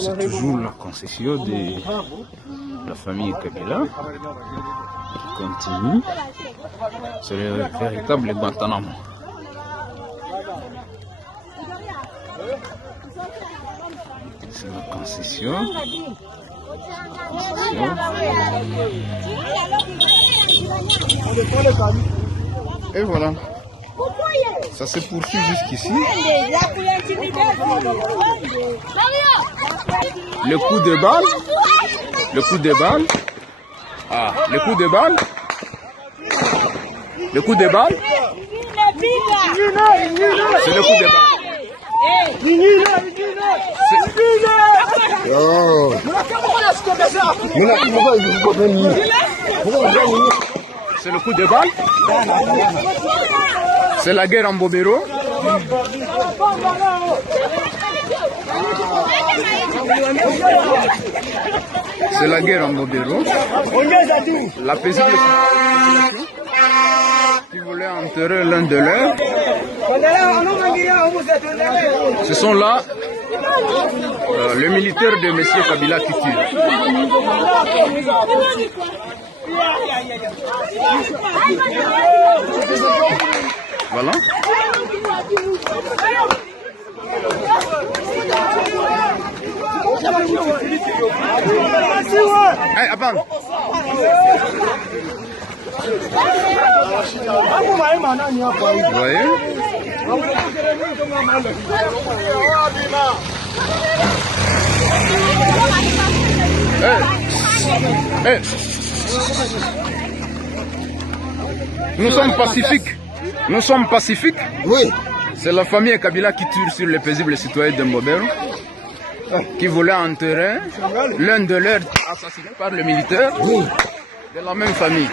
C'est toujours la concession de la famille Kabila qui continue. C'est le véritable Guantanamo. C'est la concession. Et voilà. Ça se poursuit jusqu'ici. Le coup de balle. Le coup de balle. Ah, le coup de balle. Le coup de balle. C'est le coup de balle. C'est le coup de balle. C'est la guerre en Bobero. C'est la guerre en Bobero. La paisible population qui voulait enterrer l'un de leurs. Ce sont là les militaires de M. Kabila qui tuent. Voilà. Hey, attends. Vous voyez? Hey. Nous sommes pacifiques. Nous sommes pacifiques. Oui. C'est la famille Kabila qui tire sur les paisibles citoyens de Mbobero, qui voulait enterrer l'un de leurs assassinés par le militaire de la même famille.